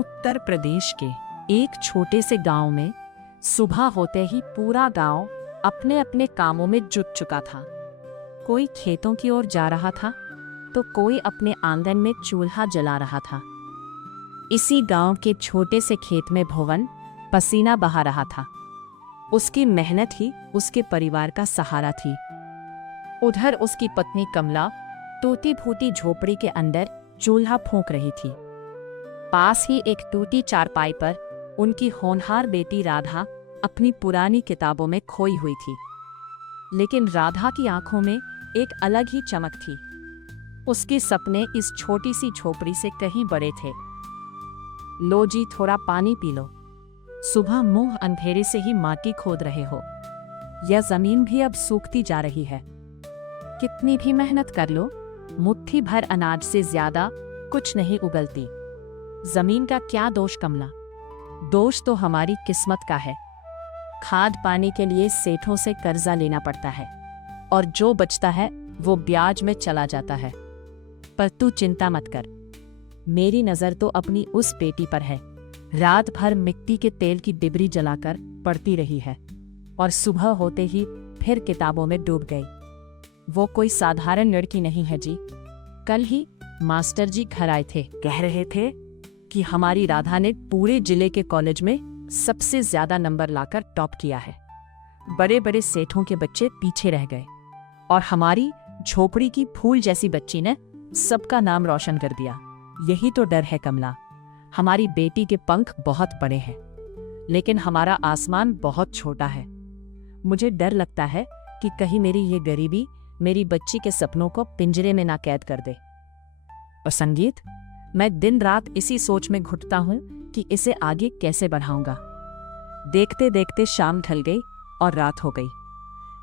उत्तर प्रदेश के एक छोटे से गांव में सुबह होते ही पूरा गांव अपने अपने कामों में जुट चुका था। कोई खेतों की ओर जा रहा था तो कोई अपने आंगन में चूल्हा जला रहा था। इसी गांव के छोटे से खेत में भुवन पसीना बहा रहा था। उसकी मेहनत ही उसके परिवार का सहारा थी। उधर उसकी पत्नी कमला टूटी फूटी झोपड़ी के अंदर चूल्हा फूंक रही थी। पास ही एक टूटी चारपाई पर उनकी होनहार बेटी राधा अपनी पुरानी किताबों में खोई हुई थी। लेकिन राधा की आंखों में एक अलग ही चमक थी। उसके सपने इस छोटी सी झोपड़ी से कहीं बड़े थे। लो जी, थोड़ा पानी पी लो। सुबह मुंह अंधेरे से ही माटी खोद रहे हो। यह जमीन भी अब सूखती जा रही है। कितनी भी मेहनत कर लो, मुट्ठी भर अनाज से ज्यादा कुछ नहीं उगलती। जमीन का क्या दोष कमला? दोष तो हमारी किस्मत का है। खाद पानी के लिए सेठों से कर्जा लेना पड़ता है और जो बचता है वो ब्याज में चला जाता है। पर तू चिंता मत कर, मेरी नजर तो अपनी उस बेटी पर है। रात भर मिट्टी के तेल की डिबरी जलाकर पढ़ती रही है और सुबह होते ही फिर किताबों में डूब गई। वो कोई साधारण लड़की नहीं है जी। कल ही मास्टर जी घर आए थे, कह रहे थे कि हमारी राधा ने पूरे जिले के कॉलेज में सबसे ज्यादा नंबर लाकर टॉप किया है। बड़े बड़े सेठों के बच्चे पीछे रह गए और हमारी झोपड़ी की फूल जैसी बच्ची ने सबका नाम रोशन कर दिया। यही तो डर है कमला। हमारी बेटी के पंख बहुत बड़े हैं, लेकिन हमारा आसमान बहुत छोटा है। मुझे डर लगता है कि कहीं मेरी ये गरीबी मेरी बच्ची के सपनों को पिंजरे में ना कैद कर दे। और संगीत, मैं दिन रात इसी सोच में घुटता हूं कि इसे आगे कैसे बढ़ाऊंगा। देखते देखते शाम ढल गई और रात हो गई।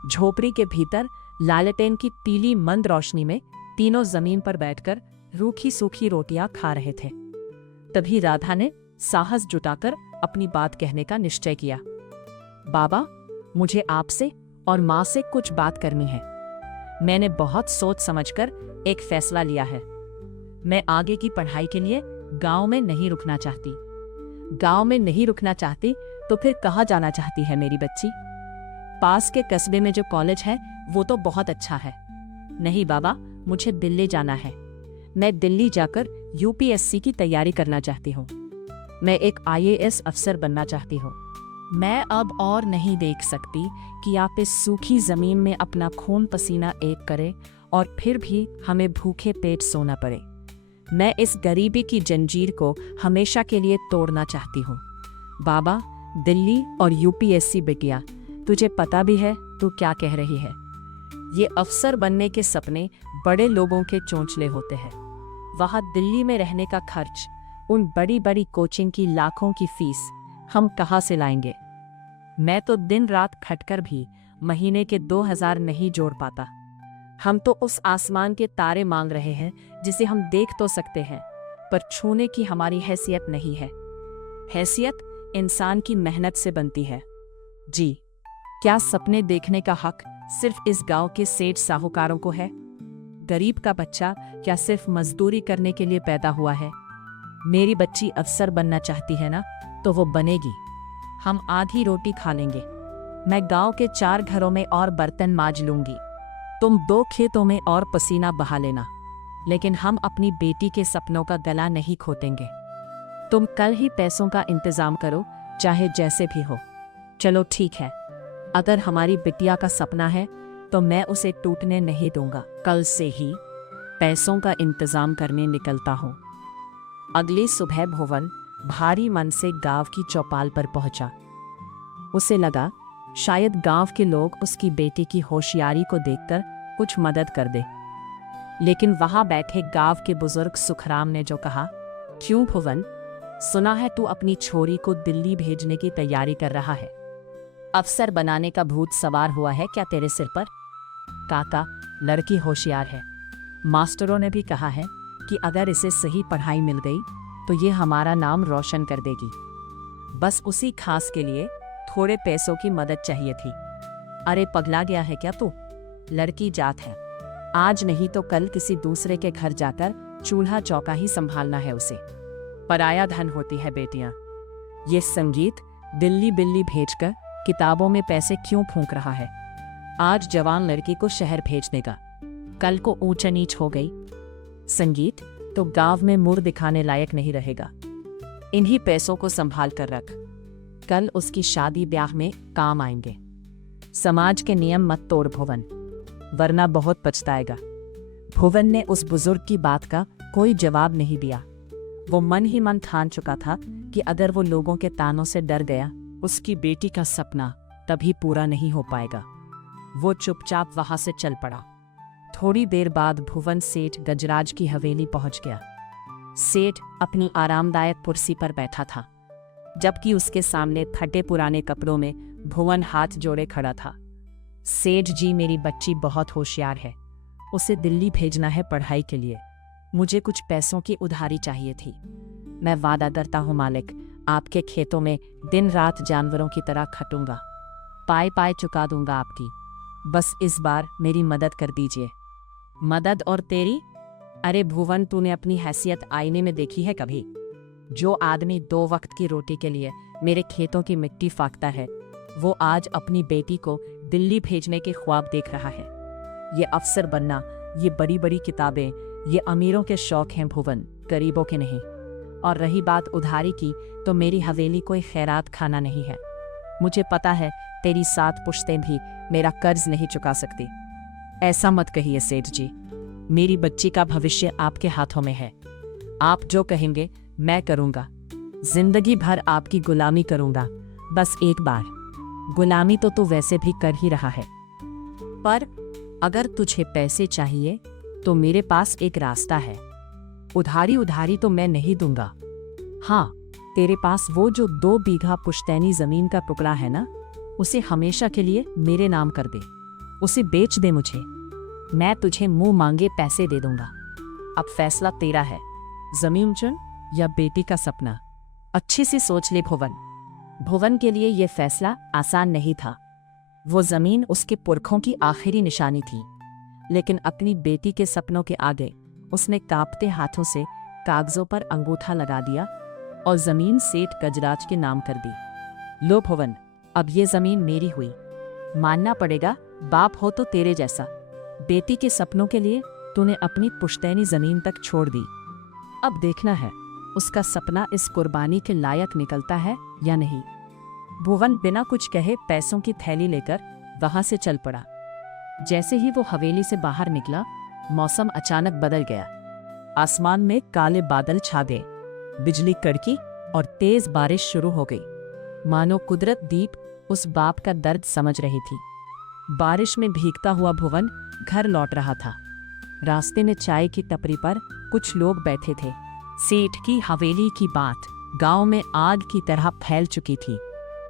झोपड़ी के भीतर लालटेन की पीली मंद रोशनी में तीनों जमीन पर बैठकर रूखी सूखी रोटियां खा रहे थे। तभी राधा ने साहस जुटाकर अपनी बात कहने का निश्चय किया। बाबा, मुझे आपसे और माँ से कुछ बात करनी है। मैंने बहुत सोच समझकर एक फैसला लिया है। मैं आगे की पढ़ाई के लिए गांव में नहीं रुकना चाहती। गांव में नहीं रुकना चाहती तो फिर कहाँ जाना चाहती है मेरी बच्ची? पास के कस्बे में जो कॉलेज है वो तो बहुत अच्छा है। नहीं बाबा, मुझे दिल्ली जाना है। मैं दिल्ली जाकर यूपीएससी की तैयारी करना चाहती हूँ। मैं एक आईएएस अफसर बनना चाहती हूँ। मैं अब और नहीं देख सकती कि आप इस सूखी जमीन में अपना खून पसीना एक करें और फिर भी हमें भूखे पेट सोना पड़े। मैं इस गरीबी की जंजीर को हमेशा के लिए तोड़ना चाहती हूँ। बाबा, दिल्ली और यूपीएससी बिटिया, तुझे पता भी है तू क्या कह रही है। ये अफसर बनने के सपने बड़े लोगों के चोंचले होते हैं। वहाँ दिल्ली में रहने का खर्च, उन बड़ी बड़ी कोचिंग की लाखों की फीस हम कहाँ से लाएंगे? मैं तो दिन रात खटकर भी महीने के 2000 नहीं जोड़ पाता। हम तो उस आसमान के तारे मांग रहे हैं जिसे हम देख तो सकते हैं, पर छूने की हमारी हैसियत नहीं है। हैसियत इंसान की मेहनत से बनती है। जी, क्या सपने देखने का हक सिर्फ इस गांव के सेठ साहूकारों को है? गरीब का बच्चा क्या सिर्फ मजदूरी करने के लिए पैदा हुआ है? मेरी बच्ची अफसर बनना चाहती है ना, तो वो बनेगी। हम आधी रोटी खा लेंगे। मैं गांव के 4 घरों में और बर्तन मांज लूंगी। तुम 2 खेतों में और पसीना बहा लेना, लेकिन हम अपनी बेटी के सपनों का गला नहीं खोतेंगे। तुम कल ही पैसों का इंतजाम करो, चाहे जैसे भी हो। चलो ठीक है, अगर हमारी बिटिया का सपना है तो मैं उसे टूटने नहीं दूंगा। कल से ही पैसों का इंतजाम करने निकलता हूँ। अगली सुबह भुवन भारी मन से गांव की चौपाल पर पहुंचा। उसे लगा शायद गांव के लोग उसकी बेटी की होशियारी को देखकर कुछ मदद कर दे। लेकिन वहां बैठे गांव के बुजुर्ग सुखराम ने जो कहा, क्यों भुवन, सुना है तू अपनी छोरी को दिल्ली भेजने की तैयारी कर रहा है। अफसर बनाने का भूत सवार हुआ है क्या तेरे सिर पर? काका, लड़की होशियार है। मास्टरों ने भी कहा है कि अगर इसे सही पढ़ाई मिल गई तो ये हमारा नाम रोशन कर देगी। बस उसी खास के लिए थोड़े पैसों की मदद चाहिए थी। अरे पगला गया है क्या तू? लड़की जात है, आज नहीं तो कल किसी दूसरे के घर जाकर चूल्हा चौका ही संभालना है उसे। पराया धन होती है बेटियां। ये संगीत दिल्ली बिल्ली भेजकर किताबों में पैसे क्यों फूंक रहा है? आज जवान लड़की को शहर भेज देगा, कल को ऊंच नीच हो गई। संगीत तो गांव में मुड़ दिखाने लायक नहीं रहेगा। इन्हीं पैसों को संभाल कर रख, कल उसकी शादी ब्याह में काम आएंगे। समाज के नियम मत तोड़ भुवन, वरना बहुत पछताएगा। भुवन ने उस बुजुर्ग की बात का कोई जवाब नहीं दिया। वो मन ही मन ठान चुका था कि अगर वो लोगों के तानों से डर गया, उसकी बेटी का सपना तभी पूरा नहीं हो पाएगा। वो चुपचाप वहां से चल पड़ा। थोड़ी देर बाद भुवन सेठ गजराज की हवेली पहुंच गया। सेठ अपनी आरामदायक कुर्सी पर बैठा था, जबकि उसके सामने फटे पुराने कपड़ों में भुवन हाथ जोड़े खड़ा था। सेठ जी, मेरी बच्ची बहुत होशियार है, उसे दिल्ली भेजना है पढ़ाई के लिए। मुझे कुछ पैसों की उधारी चाहिए थी। मैं वादा करता हूँ मालिक, आपके खेतों में दिन रात जानवरों की तरह खटूंगा, पाए पाए चुका दूंगा आपकी। बस इस बार मेरी मदद कर दीजिए। मदद और तेरी? अरे भुवन, तूने अपनी हैसियत आईने में देखी है कभी? जो आदमी 2 वक्त की रोटी के लिए मेरे खेतों की मिट्टी फाकता है, वो आज अपनी बेटी को दिल्ली भेजने के ख्वाब देख रहा है। ये अफसर बनना, ये बड़ी बड़ी किताबें, ये अमीरों के शौक हैं भुवन, गरीबों के नहीं। और रही बात उधारी की, तो मेरी हवेली कोई खैरात खाना नहीं है। मुझे पता है तेरी 7 पुश्तें भी मेरा कर्ज नहीं चुका सकती। ऐसा मत कहिए सेठ जी, मेरी बच्ची का भविष्य आपके हाथों में है। आप जो कहेंगे मैं करूंगा, जिंदगी भर आपकी गुलामी करूंगा। बस एक बार। गुलामी तो तू वैसे भी कर ही रहा है, पर अगर तुझे पैसे चाहिए तो मेरे पास एक रास्ता है। उधारी तो मैं नहीं दूंगा। हाँ, तेरे पास वो जो 2 बीघा पुश्तैनी जमीन का टुकड़ा है ना, उसे हमेशा के लिए मेरे नाम कर दे। उसे बेच दे मुझे, मैं तुझे मुंह मांगे पैसे दे दूंगा। अब फैसला तेरा है, जमीन चुन या बेटी का सपना। अच्छे से सोच ले भुवन। भुवन के लिए यह फैसला आसान नहीं था। वो जमीन उसके पुरखों की आखिरी निशानी थी, लेकिन अपनी बेटी के सपनों के आगे उसने कांपते हाथों से कागजों पर अंगूठा लगा दिया और जमीन सेठ गजराज के नाम कर दी। लो भुवन, अब ये जमीन मेरी हुई। मानना पड़ेगा, बाप हो तो तेरे जैसा। बेटी के सपनों के लिए तूने अपनी पुश्तैनी जमीन तक छोड़ दी। अब देखना है उसका सपना इस कुर्बानी के लायक निकलता है या नहीं। भुवन बिना कुछ कहे पैसों की थैली लेकर वहां से चल पड़ा। जैसे ही वो हवेली से बाहर निकला, मौसम अचानक बदल गया। आसमान में काले बादल छा गए, बिजली कड़की और तेज बारिश शुरू हो गई। मानो कुदरत दीप उस बाप का दर्द समझ रही थी। बारिश में भीगता हुआ भुवन घर लौट रहा था। रास्ते में चाय की टपरी पर कुछ लोग बैठे थे। सेठ की हवेली की बात गांव में आग की तरह फैल चुकी थी।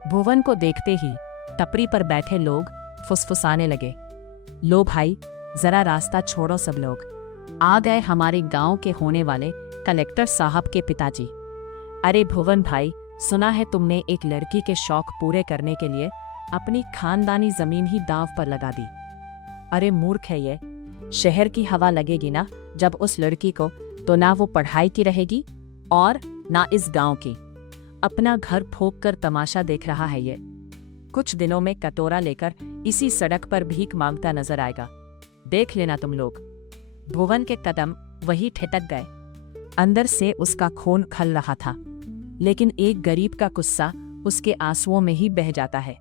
भुवन को देखते ही टपरी पर बैठे लोग फुसफुसाने लगे। लो भाई, जरा रास्ता छोड़ो सब लोग, आ गए हमारे गांव के होने वाले कलेक्टर साहब के पिताजी। अरे भुवन भाई, सुना है तुमने एक लड़की के शौक पूरे करने के लिए अपनी खानदानी जमीन ही दांव पर लगा दी। अरे मूर्ख है ये, शहर की हवा लगेगी ना जब उस लड़की को, तो ना वो पढ़ाई की रहेगी और ना इस गांव की। अपना घर फोक कर तमाशा देख रहा है ये। कुछ दिनों में कटोरा लेकर इसी सड़क पर भीख मांगता नजर आएगा। देख लेना तुम लोग। भुवन के कदम वही ठिठक गए। अंदर से उसका खून खल रहा था, लेकिन एक गरीब का गुस्सा उसके आंसुओं में ही बह जाता है।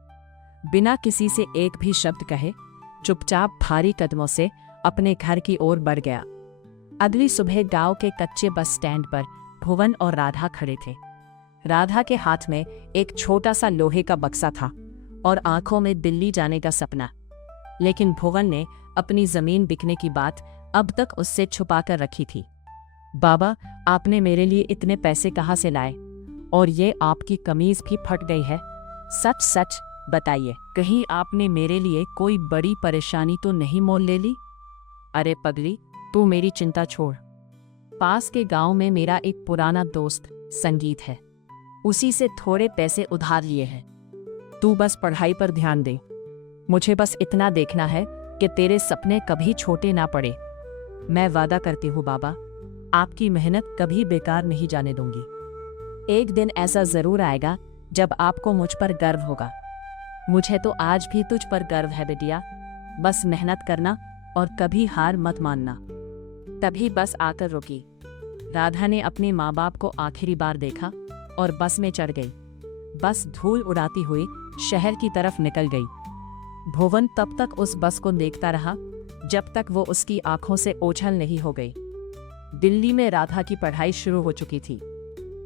बिना किसी से एक भी शब्द कहे चुपचाप भारी कदमों से अपने घर की ओर बढ़ गया। अगली सुबह गांव के कच्चे बस स्टैंड पर भुवन और राधा खड़े थे। राधा के हाथ में एक छोटा सा लोहे का बक्सा था और आंखों में दिल्ली जाने का सपना। लेकिन भुवन ने अपनी जमीन बिकने की बात अब तक उससे छुपा कर रखी थी। बाबा, आपने मेरे लिए इतने पैसे कहाँ से लाए? और ये आपकी कमीज भी फट गई है। सच सच बताइए, कहीं आपने मेरे लिए कोई बड़ी परेशानी तो नहीं मोल ले ली? अरे पगली, तू मेरी चिंता छोड़। पास के गांव में मेरा एक पुराना दोस्त संगीत है, उसी से थोड़े पैसे उधार लिए हैं। तू बस पढ़ाई पर ध्यान दे। मुझे बस इतना देखना है कि तेरे सपने कभी छोटे ना पड़े। मैं वादा करती हूँ बाबा, आपकी मेहनत कभी बेकार नहीं जाने दूंगी। एक दिन ऐसा जरूर आएगा जब आपको मुझ पर गर्व होगा। मुझे तो आज भी तुझ पर गर्व है बेटिया। बस मेहनत करना और कभी हार मत मानना। तभी बस आकर रुकी। राधा ने अपने माँ बाप को आखिरी बार देखा और बस में चढ़ गई। बस धूल उड़ाती हुई शहर की तरफ निकल गई। भुवन तब तक उस बस को देखता रहा जब तक वो उसकी आंखों से ओझल नहीं हो गई। दिल्ली में राधा की पढ़ाई शुरू हो चुकी थी।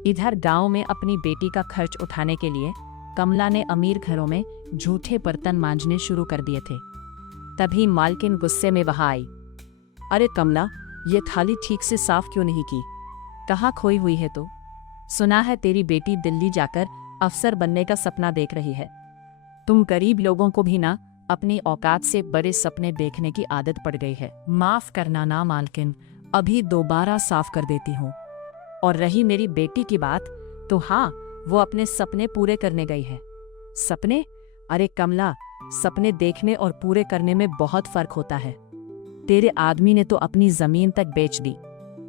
इधर गांव में अपनी बेटी का खर्च उठाने के लिए कमला ने अमीर घरों में झूठे बर्तन मांजने शुरू कर दिए थे। तभी मालकिन गुस्से में वहां आई। अरे कमला, ये थाली ठीक से साफ क्यों नहीं की? कहाँ खोई हुई है तू? सुना है तेरी बेटी दिल्ली जाकर अफसर बनने का सपना देख रही है। तुम गरीब लोगों को भी ना अपनी औकात से बड़े सपने देखने की आदत पड़ गई है। माफ करना ना मालकिन, अभी दोबारा साफ कर देती हूँ। और रही मेरी बेटी की बात, तो हाँ, वो अपने सपने पूरे करने गई है। सपने? अरे कमला, सपने देखने और पूरे करने में बहुत फर्क होता है। तेरे आदमी ने तो अपनी जमीन तक बेच दी।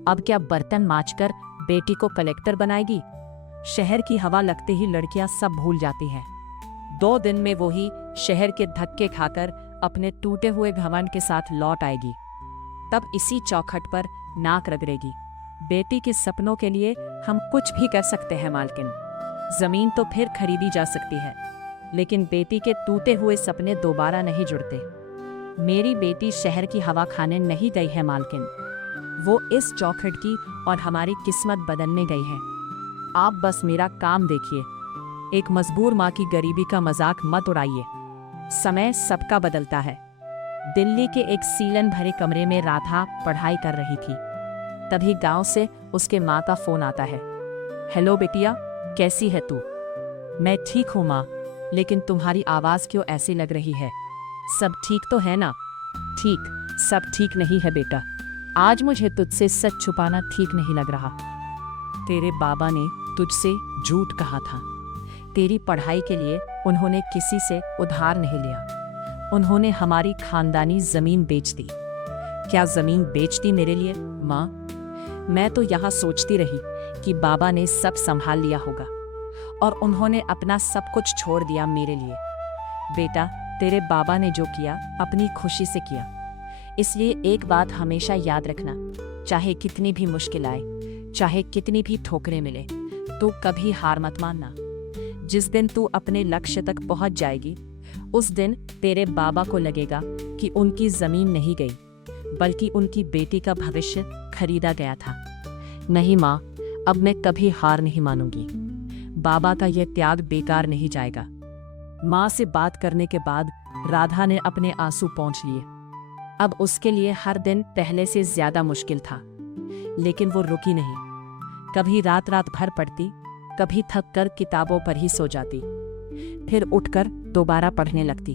अब क्या बर्तन मांजकर बेटी को कलेक्टर बनाएगी? शहर की हवा लगते ही लड़कियां सब भूल जाती हैं। 2 दिन में वो ही शहर के धक्के खाकर अपने टूटे हुए घमंड के साथ लौट आएगी। तब इसी चौखट पर नाक रगड़ेगी। बेटी के सपनों के लिए हम कुछ भी कर सकते हैं मालकिन। जमीन तो फिर खरीदी जा सकती है, लेकिन बेटी के टूटे हुए सपने दोबारा नहीं जुड़ते। मेरी बेटी शहर की हवा खाने नहीं गई है मालकिन। वो इस चौखट की और हमारी किस्मत बदलने गई है। आप बस मेरा काम देखिए। एक मजबूर माँ की गरीबी का मजाक मत उड़ाइए। समय सबका बदलता है। दिल्ली के एक सीलन भरे कमरे में राधा पढ़ाई कर रही थी। तभी गांव से उसके माँ का फोन आता है। हेलो बेटिया, कैसी है तू? मैं ठीक हूँ माँ, लेकिन तुम्हारी आवाज़ क्यों ऐसी लग रही है? सब ठीक तो है ना? ठीक, सब ठीक नहीं है बेटा। आज मुझे तुझसे सच छुपाना ठीक नहीं लग रहा। तेरे बाबा ने तुझसे झूठ कहा था। तेरी पढ़ाई के लिए उन्होंने किसी से उधार नहीं लिया। उन्होंने हमारी खानदानी जमीन बेच दी। क्या जमीन बेच दी मेरे लिए माँ? मैं तो यहाँ सोचती रही कि बाबा ने सब संभाल लिया होगा और उन्होंने अपना सब कुछ छोड़ दिया मेरे लिए। बेटा, तेरे बाबा ने जो किया अपनी खुशी से किया। इसलिए एक बात हमेशा याद रखना, चाहे कितनी भी मुश्किल आए, चाहे कितनी भी ठोकरें मिले, तो कभी हार मत मानना। जिस दिन तू अपने लक्ष्य तक पहुंच जाएगी, उस दिन तेरे बाबा को लगेगा कि उनकी जमीन नहीं गई, बल्कि उनकी बेटी का भविष्य खरीदा गया था। नहीं माँ, अब मैं कभी हार नहीं मानूंगी। बाबा का यह त्याग बेकार नहीं जाएगा। माँ से बात करने के बाद राधा ने अपने आंसू पोंछ लिए। अब उसके लिए हर दिन पहले से ज्यादा मुश्किल था, लेकिन वो रुकी नहीं। कभी रात रात भर पढ़ती, कभी थक कर किताबों पर ही सो जाती, फिर उठकर दोबारा पढ़ने लगती।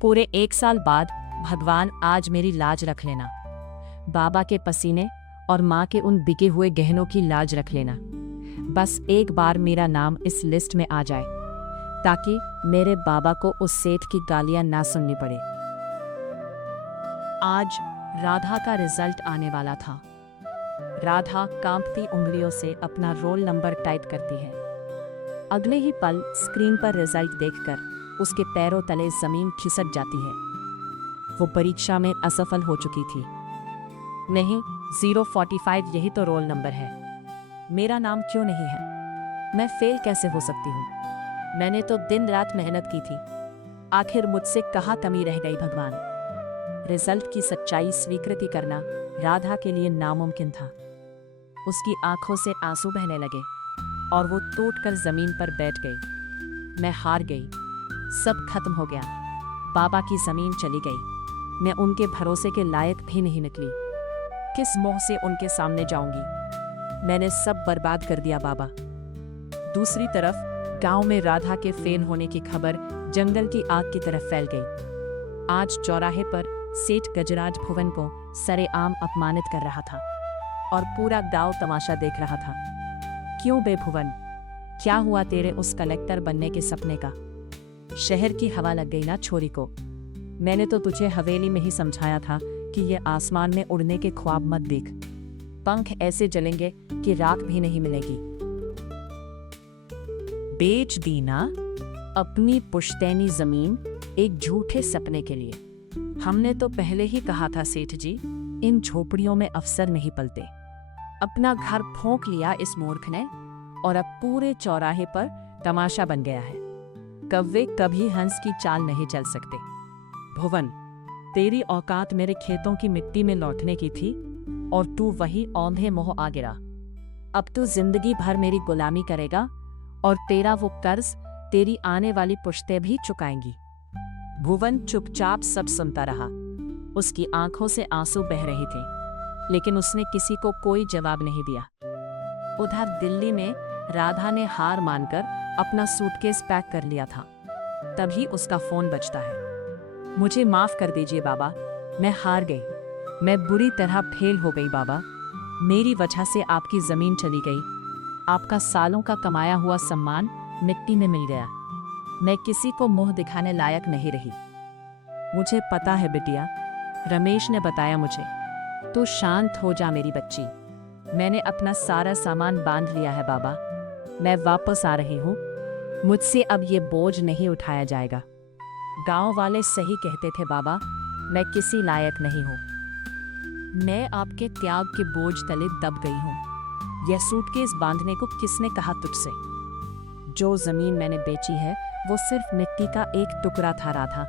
पूरे 1 साल बाद भगवान आज मेरी लाज रख लेना। बाबा के पसीने और माँ के उन बिके हुए गहनों की लाज रख लेना। बस एक बार मेरा नाम इस लिस्ट में आ जाए, ताकि मेरे बाबा को उस सेठ की गालियां ना सुननी पड़े। आज राधा का रिजल्ट आने वाला था। राधा कांपती उंगलियों से अपना रोल नंबर टाइप करती है। अगले ही पल स्क्रीन पर रिजल्ट देखकर उसके पैरों तले जमीन खिसक जाती है। वो परीक्षा में असफल हो चुकी थी। नहीं, 045 यही तो रोल नंबर है। मेरा नाम क्यों नहीं है? मैं फेल कैसे हो सकती हूँ? मैंने तो दिन रात मेहनत की थी। आखिर मुझसे कहाँ कमी रह गई भगवान? रिजल्ट की सच्चाई स्वीकृति करना राधा के लिए नामुमकिन था। उसकी आंखों से आंसू बहने लगे और वो टूटकर जमीन पर बैठ गई। मैं हार गई, सब खत्म हो गया। बाबा की जमीन चली गई। मैं उनके भरोसे के लायक भी नहीं निकली। किस मुंह से उनके सामने जाऊंगी? मैंने सब बर्बाद कर दिया बाबा। दूसरी तरफ गांव में राधा के फेल होने की खबर जंगल की आग की तरफ फैल गई। आज चौराहे पर सेठ गजराज भुवन को सरेआम अपमानित कर रहा था और पूरा गांव तमाशा देख रहा था। क्यों बे भुवन, क्या हुआ तेरे उस कलेक्टर बनने के सपने का? शहर की हवा लग गई ना छोरी को। मैंने तो तुझे हवेली में ही समझाया था कि ये आसमान में उड़ने के ख्वाब मत देख। पंख ऐसे जलेंगे कि राख भी नहीं मिलेगी। बेच दी ना अपनी पुश्तैनी जमीन एक झूठे सपने के लिए। हमने तो पहले ही कहा था सेठ जी, इन झोपड़ियों में अफसर नहीं पलते। अपना घर फूंक लिया इस मूर्ख ने और अब पूरे चौराहे पर तमाशा बन गया है। कव्वे कभी हंस की चाल नहीं चल सकते। भुवन, तेरी औकात मेरे खेतों की मिट्टी में लौटने की थी और तू वही औंधे मुंह आ गिरा। अब तू जिंदगी भर मेरी गुलामी करेगा और तेरा वो कर्ज तेरी आने वाली पुश्तें भी चुकाएंगी। भुवन चुपचाप सब सुनता रहा। उसकी आंखों से आंसू बह रहे थे, लेकिन उसने किसी को कोई जवाब नहीं दिया। उधर दिल्ली में राधा ने हार मानकर अपना सूटकेस पैक कर लिया था। तभी उसका फोन बजता है। मुझे माफ कर दीजिए बाबा, मैं हार गई। मैं बुरी तरह फेल हो गई बाबा। मेरी वजह से आपकी जमीन चली गई। आपका सालों का कमाया हुआ सम्मान मिट्टी में मिल गया। मैं किसी को मुंह दिखाने लायक नहीं रही। मुझे पता है बिटिया, रमेश ने बताया मुझे। तू शांत हो जा मेरी बच्ची। मैंने अपना सारा सामान बांध लिया है बाबा। मैं वापस आ रही हूँ। मुझसे अब ये बोझ नहीं उठाया जाएगा। गांव वाले सही कहते थे बाबा, मैं किसी लायक नहीं हूँ। मैं आपके त्याग के बोझ तले दब गई हूँ। यह सूटकेस बांधने को किसने कहा तुझसे? जो जमीन मैंने बेची है वो सिर्फ मिट्टी का एक टुकड़ा था राधा।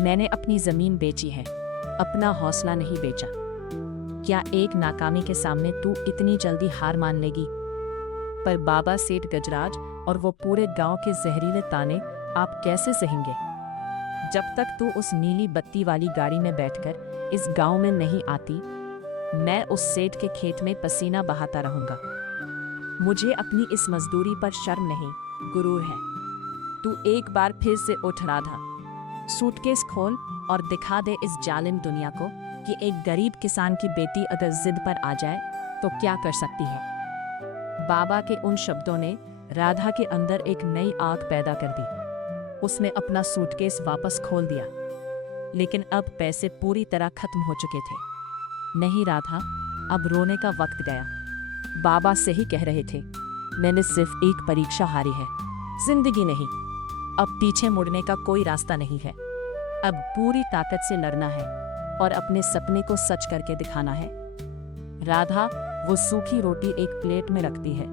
मैंने अपनी जमीन बेची है, अपना हौसला नहीं बेचा। क्या एक नाकामी के सामने तू इतनी जल्दी हार मान लेगी? पर बाबा सेठ गजराज और वो पूरे गांव के जहरीले ताने आप कैसे सहेंगे? जब तक तू उस नीली बत्ती वाली गाड़ी में बैठकर इस गांव में नहीं आती, मैं उस सेठ के खेत में पसीना बहाता रहूंगा। मुझे अपनी इस मजदूरी पर शर्म नहीं, गुरूर है। तू एक बार फिर से उठ राधा, सूटकेस खोल और दिखा दे इस जालिम दुनिया को कि एक गरीब किसान की बेटी अगर जिद पर आ जाए तो क्या कर सकती है। बाबा के उन शब्दों ने राधा के अंदर एक नई आग पैदा कर दी। उसने अपना सूटकेस वापस खोल दिया, लेकिन अब पैसे पूरी तरह खत्म हो चुके थे। नहीं राधा, अब रोने का वक्त गया। बाबा सही कह रहे थे। मैंने सिर्फ एक परीक्षा हारी है, जिंदगी नहीं। अब पीछे मुड़ने का कोई रास्ता नहीं है। अब पूरी ताकत से लड़ना है और अपने सपने को सच करके दिखाना है। राधा वो सूखी रोटी एक प्लेट में रखती है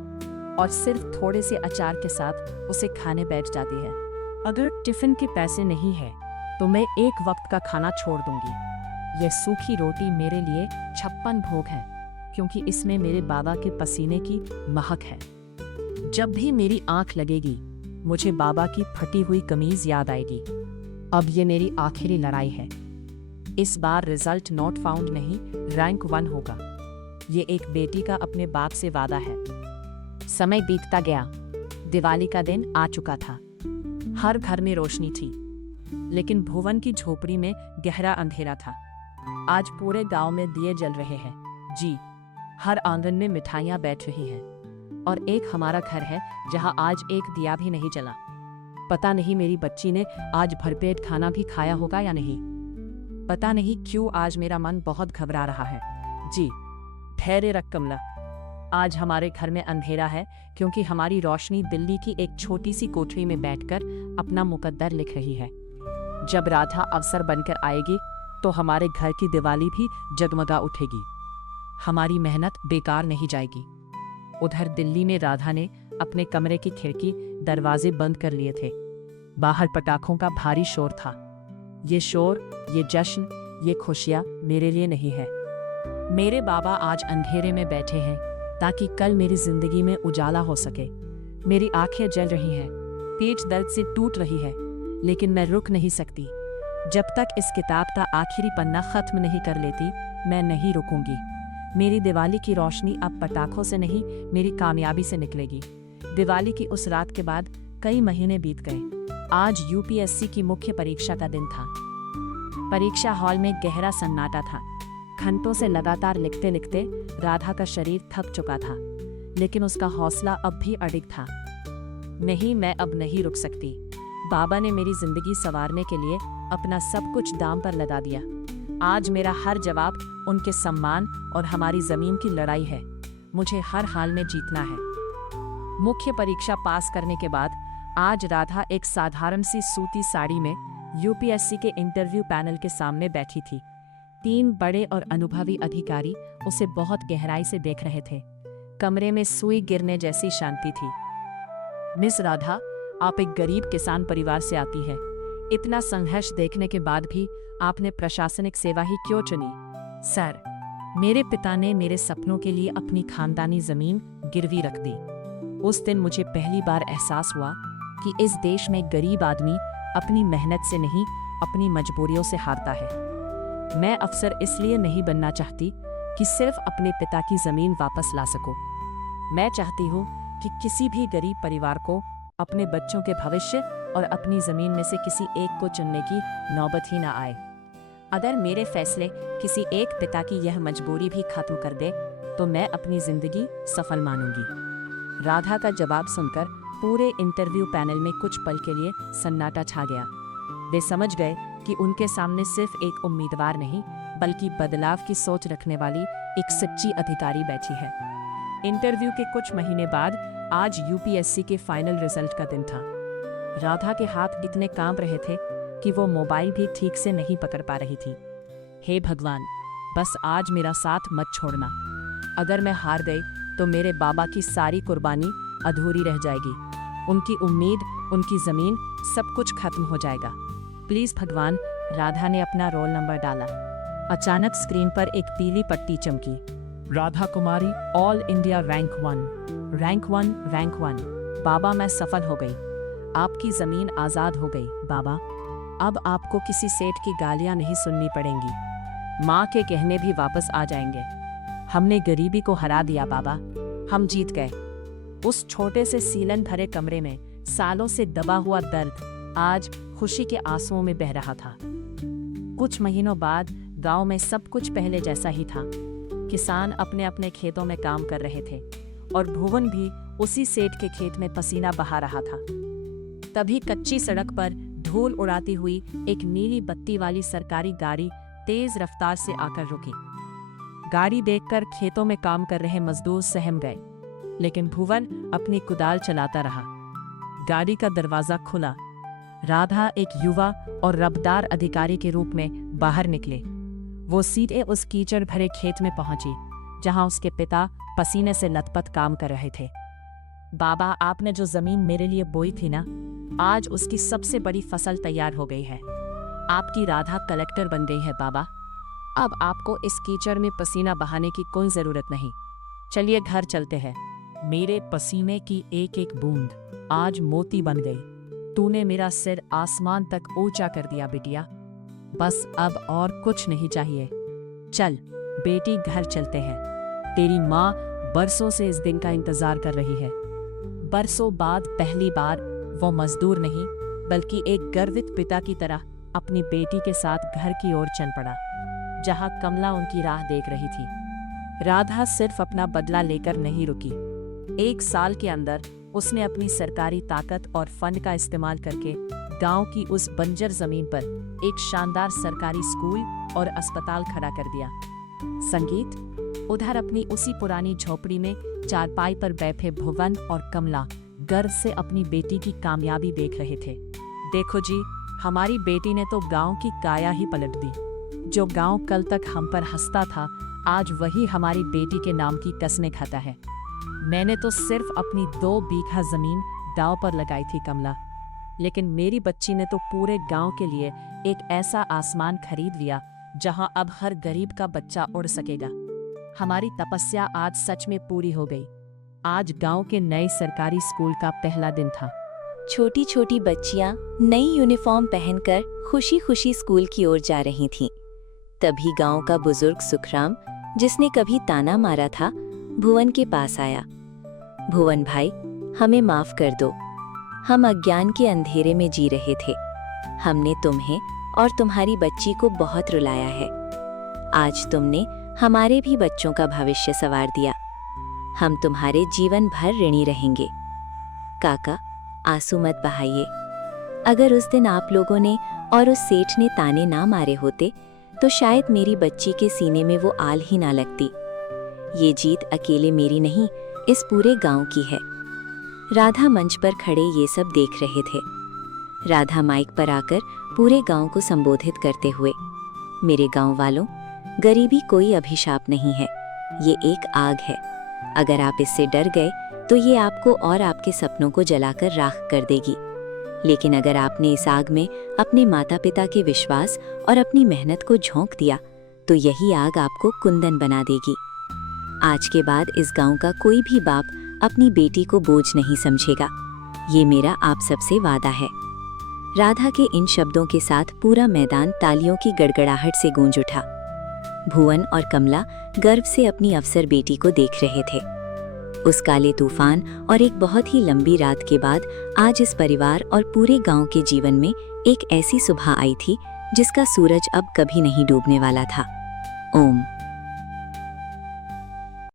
और सिर्फ थोड़े से अचार के साथ उसे खाने बैठ जाती है। अगर टिफिन के पैसे नहीं है तो मैं एक वक्त का खाना छोड़ दूंगी। यह सूखी रोटी मेरे लिए 56 भोग है, क्योंकि इसमें मेरे बाबा के पसीने की महक है। जब भी मेरी आंख लगेगी, मुझे बाबा की फटी हुई कमीज याद आएगी। अब ये मेरी आखिरी लड़ाई है। इस बार रिजल्ट नॉट फाउंड नहीं, रैंक 1 होगा। ये एक बेटी का अपने बाप से वादा है। समय बीतता गया। दिवाली का दिन आ चुका था। हर घर में रोशनी थी, लेकिन भुवन की झोपड़ी में गहरा अंधेरा था। आज पूरे गांव में दिए जल रहे हैं। जी, हर आंगन में मिठाइयां बैठ रही हैं और एक हमारा घर है जहां आज एक दिया भी नहीं जला। पता नहीं मेरी बच्ची ने आज भरपेट खाना भी खाया होगा या नहीं। पता नहीं क्यों आज मेरा मन बहुत घबरा रहा है। जी, धैर्य रख कमला। आज हमारे घर में अंधेरा है क्योंकि हमारी रोशनी दिल्ली की एक छोटी सी कोठरी में बैठकर अपना मुकद्दर लिख रही है। जब राधा अवसर बनकर आएगी तो हमारे घर की दिवाली भी जगमगा उठेगी। हमारी मेहनत बेकार नहीं जाएगी। उधर दिल्ली में राधा ने अपने कमरे की खिड़की दरवाजे बंद कर लिए थे। बाहर पटाखों का भारी शोर था। ये शोर, ये जश्न, ये खुशियाँ मेरे लिए नहीं है। मेरे बाबा आज अंधेरे में बैठे हैं ताकि कल मेरी जिंदगी में उजाला हो सके। मेरी आंखें जल रही हैं, पेट दर्द से टूट रही है, लेकिन मैं रुक नहीं सकती। जब तक इस किताब का आखिरी पन्ना खत्म नहीं कर लेती, मैं नहीं रुकूंगी। मेरी दिवाली की रोशनी अब पटाखों से नहीं, मेरी कामयाबी से निकलेगी। दिवाली की उस रात के बाद कई महीने बीत गए। आज यूपीएससी की मुख्य परीक्षा का दिन था। परीक्षा हॉल में गहरा सन्नाटा था। घंटों से लगातार लिखते लिखते राधा का शरीर थक चुका था, लेकिन उसका हौसला अब भी अडिग था। नहीं, मैं अब नहीं रुक सकती। बाबा ने मेरी जिंदगी संवारने के लिए अपना सब कुछ दांव पर लगा दिया। आज मेरा हर जवाब उनके सम्मान और हमारी जमीन की लड़ाई है। मुझे हर हाल में जीतना है। मुख्य परीक्षा पास करने के बाद आज राधा एक साधारण सी सूती साड़ी में यूपीएससी के इंटरव्यू पैनल के सामने बैठी थी। 3 बड़े और अनुभवी अधिकारी उसे बहुत गहराई से देख रहे थे। कमरे में सुई गिरने जैसी शांति थी। मिस राधा, आप एक गरीब किसान परिवार से आती है। इतना संघर्ष देखने के बाद भी आपने प्रशासनिक सेवा ही क्यों चुनी? सर, मेरे पिता ने मेरे सपनों के लिए अपनी खानदानी जमीन गिरवी रख दी। उस दिन मुझे पहली बार एहसास हुआ कि इस देश में गरीब आदमी अपनी मेहनत से नहीं, अपनी मजबूरियों से हारता है। मैं अफसर इसलिए नहीं बनना चाहती कि सिर्फ अपने पिता की जमीन वापस ला सकूं। मैं चाहती हूँ कि किसी भी गरीब परिवार को अपने बच्चों के भविष्य और अपनी जमीन में से किसी एक को चुनने की नौबत ही ना आए। अगर मेरे फैसले किसी एक पिता की यह मजबूरी भी खत्म कर दे तो मैं अपनी जिंदगी सफल मानूंगी। राधा का जवाब सुनकर पूरे इंटरव्यू पैनल में कुछ पल के लिए सन्नाटा छा गया। वे समझ गए कि उनके सामने सिर्फ एक उम्मीदवार नहीं, बल्कि बदलाव की सोच रखने वाली एक सच्ची अधिकारी बैठी है। इंटरव्यू के कुछ महीने बाद आज यूपीएससी के फाइनल रिजल्ट का दिन था। राधा के हाथ इतने कांप रहे थे कि वो मोबाइल भी ठीक से नहीं पकड़ पा रही थी। हे भगवान, बस आज मेरा साथ मत छोड़ना। अगर मैं हार गई तो मेरे बाबा की सारी कुर्बानी अधूरी रह जाएगी। उनकी उम्मीद, उनकी जमीन, सब कुछ खत्म हो जाएगा। प्लीज भगवान। राधा ने अपना रोल नंबर डाला। अचानक स्क्रीन पर एक पीली पट्टी चमकी। Radha Kumari, all India rank 1। Rank 1, rank 1। बाबा, मैं सफल हो गई। आपकी जमीन आजाद हो गई बाबा। अब आपको किसी सेठ की गालियां नहीं सुननी पड़ेंगी। माँ के कहने भी वापस आ जाएंगे। हमने गरीबी को हरा दिया बाबा। हम जीत गए। उस छोटे से सीलन भरे कमरे में सालों से दबा हुआ दर्द आज खुशी के आंसुओं में बह रहा था। कुछ महीनों बाद गांव में सब कुछ पहले जैसा ही था। किसान अपने अपने खेतों में काम कर रहे थे और भुवन भी उसी सेठ के खेत में पसीना बहा रहा था। तभी कच्ची सड़क पर धूल उड़ाती हुई एक नीली बत्ती वाली सरकारी गाड़ी तेज रफ्तार से आकर रुकी। गाड़ी देखकर खेतों में काम कर रहे मजदूर सहम गए, लेकिन भुवन अपनी कुदाल चलाता रहा। गाड़ी का दरवाजा खुला। राधा एक युवा और रबदार अधिकारी के रूप में बाहर निकले। वो सीधे उस कीचड़ भरे खेत में पहुंची, जहां उसके पिता पसीने से लथपथ काम कर रहे थे। बाबा, आपने जो जमीन मेरे लिए बोई थी ना, आज उसकी सबसे बड़ी फसल तैयार हो गई है। आपकी राधा कलेक्टर बन गई है बाबा। अब आपको इस कीचड़ में पसीना बहाने की कोई जरूरत नहीं। चलिए घर चलते हैं। मेरे पसीने की एक एक बूंद आज मोती बन गई। तूने मेरा सिर आसमान तक ऊंचा कर दिया बिटिया। बस अब और कुछ नहीं चाहिए। चल बेटी, घर चलते हैं। तेरी माँ बरसों से इस दिन का इंतजार कर रही है। बरसों बाद पहली बार वो मजदूर नहीं, बल्कि एक गर्वित पिता की तरह अपनी बेटी के साथ घर की ओर चल पड़ा, जहां कमला उनकी राह देख रही थी। राधा सिर्फ अपना बदला लेकर नहीं रुकी। 1 साल के अंदर उसने अपनी सरकारी ताकत और फंड का इस्तेमाल करके गांव की उस बंजर जमीन पर एक शानदार सरकारी स्कूल और अस्पताल खड़ा कर दिया। संगीत, उधर अपनी उसी पुरानी झोपड़ी में चारपाई पर बैठे भुवन और कमला गर्व से अपनी बेटी की कामयाबी देख रहे थे। देखो जी, हमारी बेटी ने तो गांव की काया ही पलट दी। जो गांव कल तक हम पर हंसता था, आज वही हमारी बेटी के नाम की कसमें खाता है। मैंने तो सिर्फ अपनी 2 बीघा जमीन दांव पर लगाई थी कमला, लेकिन मेरी बच्ची ने तो पूरे गांव के लिए एक ऐसा आसमान खरीद लिया जहां अब हर गरीब का बच्चा उड़ सकेगा। हमारी तपस्या आज सच में पूरी हो गई। आज गांव के नए सरकारी स्कूल का पहला दिन था। छोटी छोटी बच्चियां नई यूनिफॉर्म पहनकर खुशी खुशी स्कूल की ओर जा रही थीं। तभी गांव का बुजुर्ग सुखराम, जिसने कभी ताना मारा था, भुवन के पास आया। भुवन भाई, हमें माफ कर दो। हम अज्ञान के अंधेरे में जी रहे थे। हमने तुम्हें और तुम्हारी बच्ची को बहुत रुलाया है। आज तुमने हमारे भी बच्चों का भविष्य संवार दिया। हम तुम्हारे जीवन भर ऋणी रहेंगे। काका, आंसू मत बहाइए। अगर उस दिन आप लोगों ने और उस सेठ ने ताने ना मारे होते तो शायद मेरी बच्ची के सीने में वो आल ही ना लगती। ये जीत अकेले मेरी नहीं, इस पूरे गांव की है। राधा मंच पर खड़े ये सब देख रहे थे। राधा माइक पर आकर पूरे गांव को संबोधित करते हुए, मेरे गांव वालों, गरीबी कोई अभिशाप नहीं है, ये एक आग है। अगर आप इससे डर गए तो ये आपको और आपके सपनों को जलाकर राख कर देगी। लेकिन अगर आपने इस आग में अपने माता पिता के विश्वास और अपनी मेहनत को झोंक दिया तो यही आग आपको कुंदन बना देगी। आज के बाद इस गांव का कोई भी बाप अपनी बेटी को बोझ नहीं समझेगा। ये मेरा आप सबसे वादा है। राधा के इन शब्दों के साथ पूरा मैदान तालियों की गड़गड़ाहट से गूंज उठा। भुवन और कमला गर्व से अपनी अफसर बेटी को देख रहे थे। उस काले तूफान और एक बहुत ही लंबी रात के बाद आज इस परिवार और पूरे गांव के जीवन में एक ऐसी सुबह आई थी जिसका सूरज अब कभी नहीं डूबने वाला था। ओम।